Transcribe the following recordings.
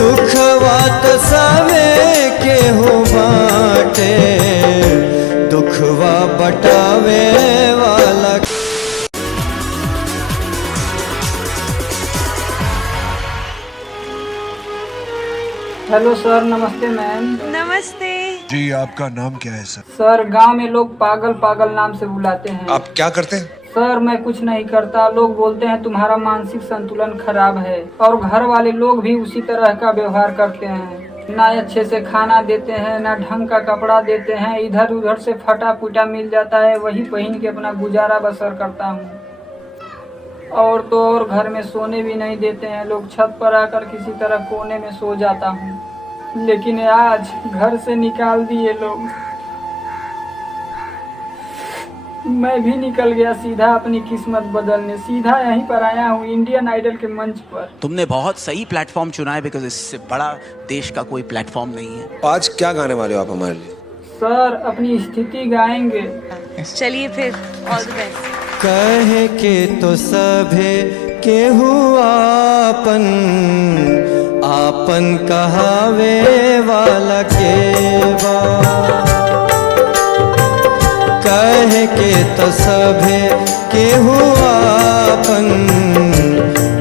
सुखवा तो सबे केहू बाटे, दुखवा बटावे वाला। हेलो सर, नमस्ते मैम। नमस्ते जी, आपका नाम क्या है सर? सर, गांव में लोग पागल पागल नाम से बुलाते हैं। आप क्या करते हैं? सर, मैं कुछ नहीं करता। लोग बोलते हैं तुम्हारा मानसिक संतुलन खराब है, और घर वाले लोग भी उसी तरह का व्यवहार करते हैं। ना अच्छे से खाना देते हैं, ना ढंग का कपड़ा देते हैं। इधर उधर से फटा फूटा मिल जाता है, वही पहन के अपना गुजारा बसर करता हूँ। और तो और घर में सोने भी नहीं देते हैं लोग। छत पर आकर किसी तरह कोने में सो जाता हूँ, लेकिन आज घर से निकाल दिए लोग। मैं भी निकल गया सीधा अपनी किस्मत बदलने। सीधा यहीं पर आया हूँ, इंडियन आइडल के मंच पर। तुमने बहुत सही प्लेटफॉर्म चुना है, बिकॉज इससे बड़ा देश का कोई प्लेटफॉर्म नहीं है। आज क्या गाने वाले हो आप हमारे लिए? सर, अपनी स्थिति गाएंगे। चलिए फिर, ऑल द बेस्ट। कहे के तो सभे केहू आपन, आपन कहावे वाला के बा। कहे के तो सभे केहू आपन,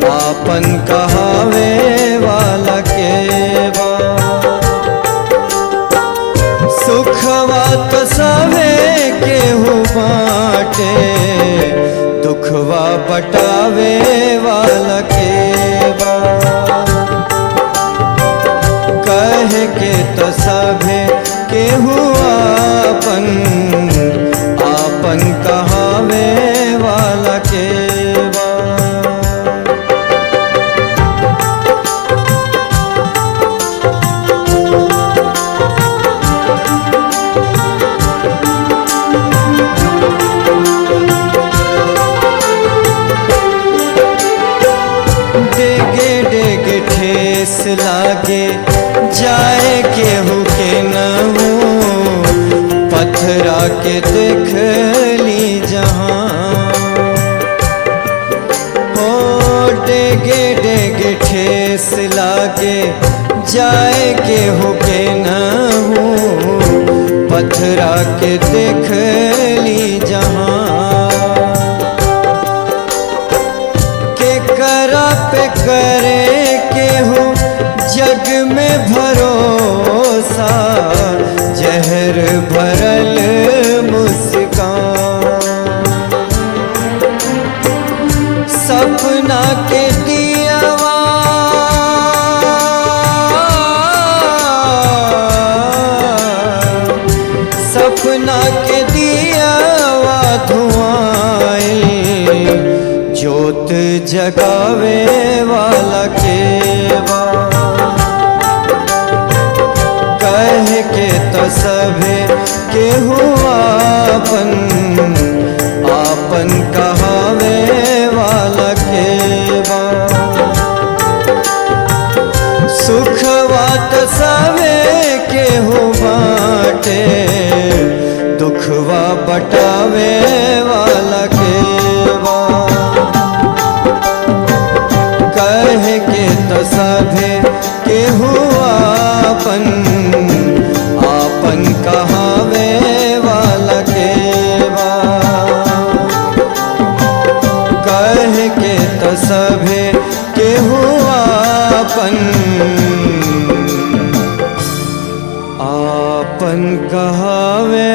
आपन कहावे वाला के बा। सुखवा तो सभे केहू बाटे, दुखवा बटावे वाला के बा। कहे के तो सभे केहू आपन, आपन कहावे वाला के बा। डेगे डेगे ठेस लागे जाए केहू के न हो, पत्थरा के देख ली जहाँ। हो डेगे डेगे ठेस लागे जाए केहू के न हो, पत्थरा के देख ली जहाँ। पे करे केहू जग में भरोसा, जहर भरल मुस्कान। सपना के दियावा सपना के दियावा धुआं, जोत जगावे वाला के बा। कहे के तो सभे केहू आपन, आपन कहावे वाला के बा। सुखवा तो सभे केहू बाटे, दुखवा बटावे वाला के बा। कहे के तो सभे केहू आपन, आपन कहावे वाला के बा। कहे के तो सभे केहू आपन, आपन कहावे